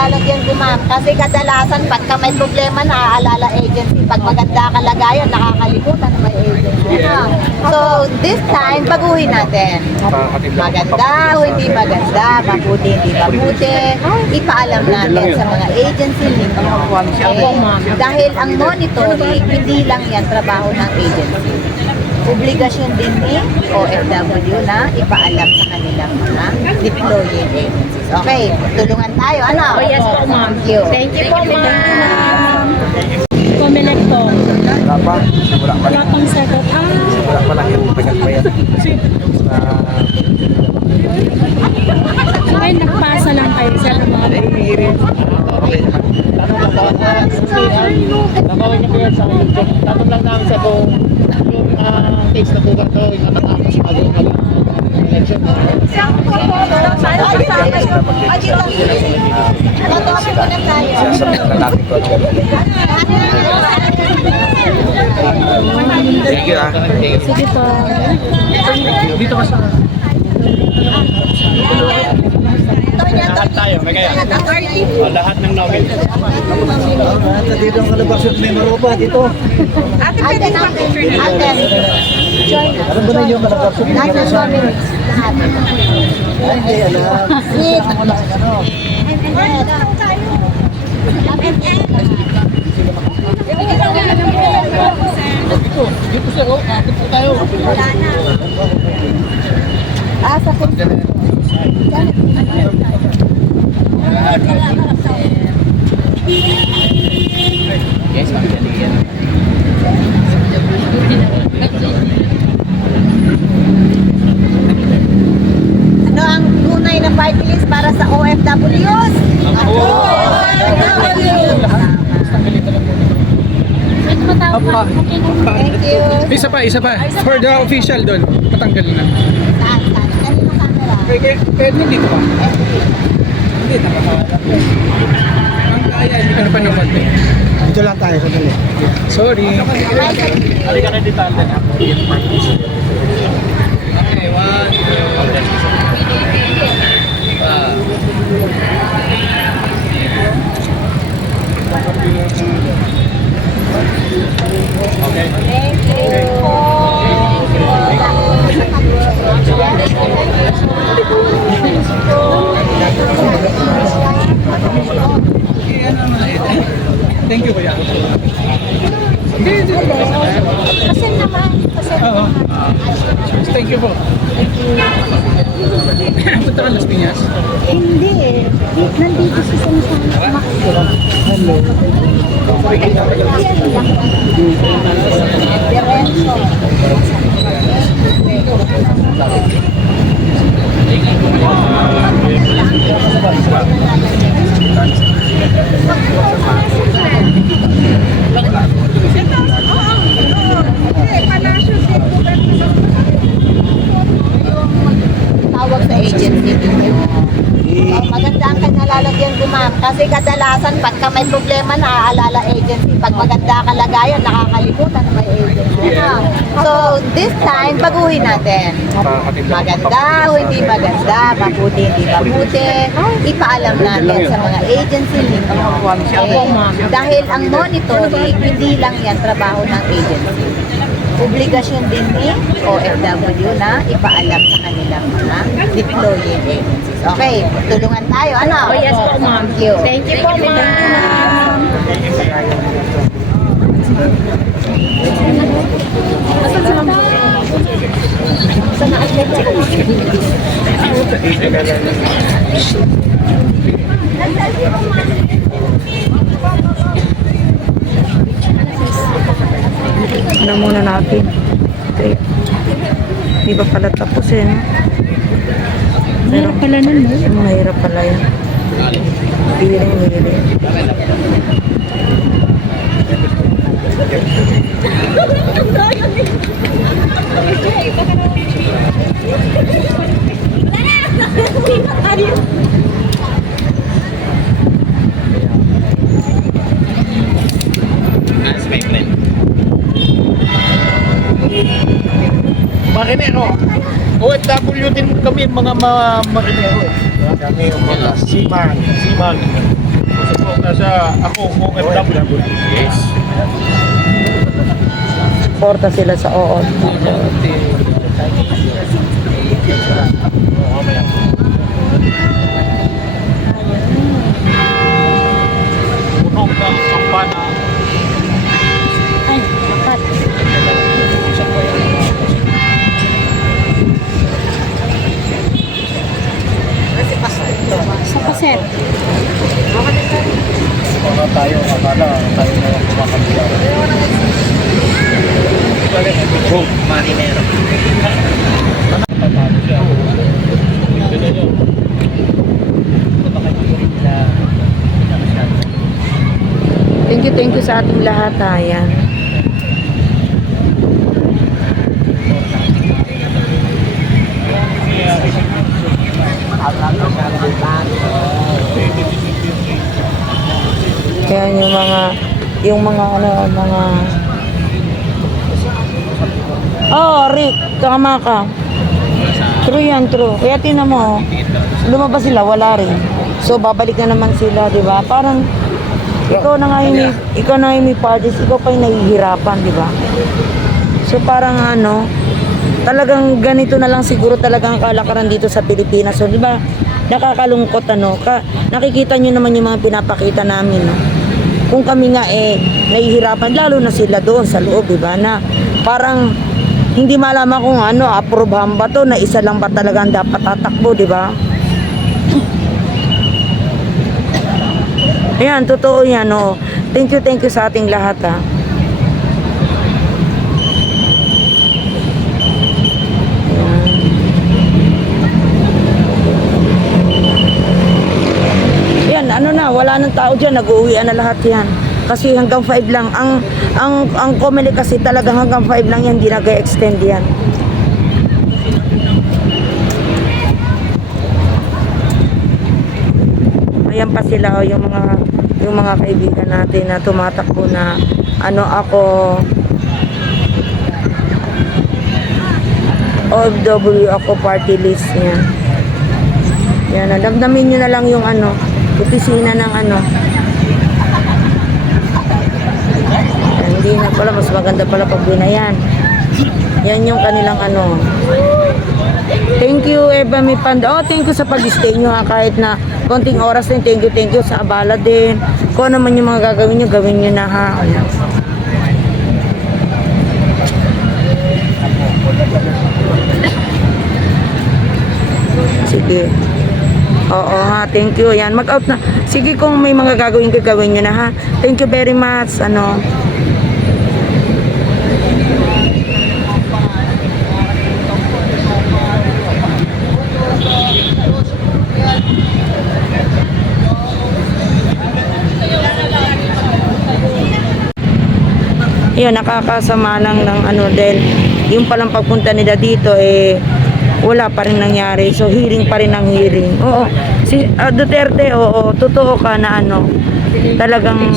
nalalagyan ko, ma'am. Kasi kadalasan, pagka may problema, naaalala agency. Pag maganda kalagayan, nakakalimutan na may agency. So, this time, baguhin natin. Maganda o hindi maganda, mabuti, hindi mabuti. Ipaalam natin sa mga agency ninyo. Okay? Dahil ang monitoring, hindi lang yan trabaho ng agency. Obligasyon din ni OFW na ipaalam sa kanilang mga deploying agencies. Okay, tulungan tayo. Ano? Oh, yes po, ma'am. Thank you. Thank you po, ma'am. Comment po. Wala pa. Wala pa. Wala pang sagot. Wala pa lang yung pagat pa yan. Ay, nagpasa lang kayo sa mga Nakawin niyo po yan sa YouTube. Tanong lang namin sa kung yung case na po ba ito, yung nakatapos yung election na Sasabihin na natin ko. Thank you ah. Sige po. dito ka sa lahat tayo, may kaya lahat ng novel. Dito ang kalabasyon may maroba dito. Aten. Join us. Ano ba na yung kalabasyon? Lahat ng comments. Lahat. Hindi alam. Sit. Dito sir, dito tayo. Sa Yes, ma'am. ano ang tunay na party list para sa OFWs? Thank you. Isa pa. For the official doon, patanggal na. Saan? Kanino camera? Pwede dito pa. Hindi, nakakaharap. Ang kaya, hindi ka na pa nakonti. Dito lang tayo, sandali. Sorry. Halika na dito, Alden. Okay, 1, 2, Okay. Thank you. Thank you, kuya. Kasi naman. Oo. Thank you po. Punta ka Las Piñas? Hindi eh. Nandito si San Hello. Tawag sa agency ninyo. Maganda ang kanalalagyan ko, ma'am. Kasi kadalasan, pagka may problema, naaalala agency. Pag maganda kalagayan, nakakalimutan na may agency. So, this time, baguhin natin. Maganda o hindi maganda, mabuti, hindi mabuti. Ipaalam natin sa mga agency ninyo. Okay? Dahil ang monitoring, hindi lang yan trabaho ng agency. Obligasyon din ni OFW na ipaalam sa kanilang mga deploying agencies. Okay, tulungan tayo. Ano? Oh, yes po, ma'am. Thank you. Thank you po, ma'am. Ano muna natin? Okay. Di ba pala tapos eh? No? Mahirap pala nun, no? Mahirap pala yan. Hiling. Marinero. OFW din kami mga marinero. Kami yung mga seaman. sa ako, OFW. Yes. Porta sila sa oo. Punog ng kampana. Ay, apat. Sa paset. Baka tayo, akala tayo na kumakabila. Oh, marinero. Tatalo siya. Ganyan yun. Thank you sa ating lahat. Ayan. Yan yung mga Rick, tama ka. True yan, true. Kaya tinan mo, lumabas sila, wala rin. So, babalik na naman sila, di ba? Parang, ikaw na nga yung may parties, ikaw pa yung nahihirapan, di ba? So, parang talagang ganito na lang siguro talagang kalakaran dito sa Pilipinas. So, di ba? Nakakalungkot, nakikita nyo naman yung mga pinapakita namin, no? Kung kami nga nahihirapan, lalo na sila doon sa loob, di ba? Na parang hindi malaman kung approvehan ba to, na isa lang ba talaga ang dapat tatakbo, di ba? Ayan, totoo yan, oh. Thank you sa ating lahat, ha. Ayan, wala nang tao dyan, nag-uwian na lahat yan. Kasi hanggang 5 lang. Ang Comelec kasi talagang hanggang 5 lang yan, hindi nag-extend yan. Ayan pa sila, oh, yung mga kaibigan natin na tumatakbo na ako OFW ako, party list niya. Yan, damdamin nyo na lang yung opisina ng hindi na pala, mas maganda pala pag binayan. Yan yung kanilang Thank you, Eva Mipanda. Oh, thank you sa pag-stay nyo, ha, kahit na konting oras din. Thank you sa abala din. Kung ano man yung mga gagawin nyo, gawin nyo na, ha. Sige. Oo, ha, thank you. Yan, mag-out na. Sige, kung may mga gagawin nyo na, ha. Thank you very much. Yun, nakakasama lang ng dahil yung palang pagpunta nila dito wala pa rin nangyari. So hearing pa rin ang hearing. Oo, si Duterte, oo, totoo ka na talagang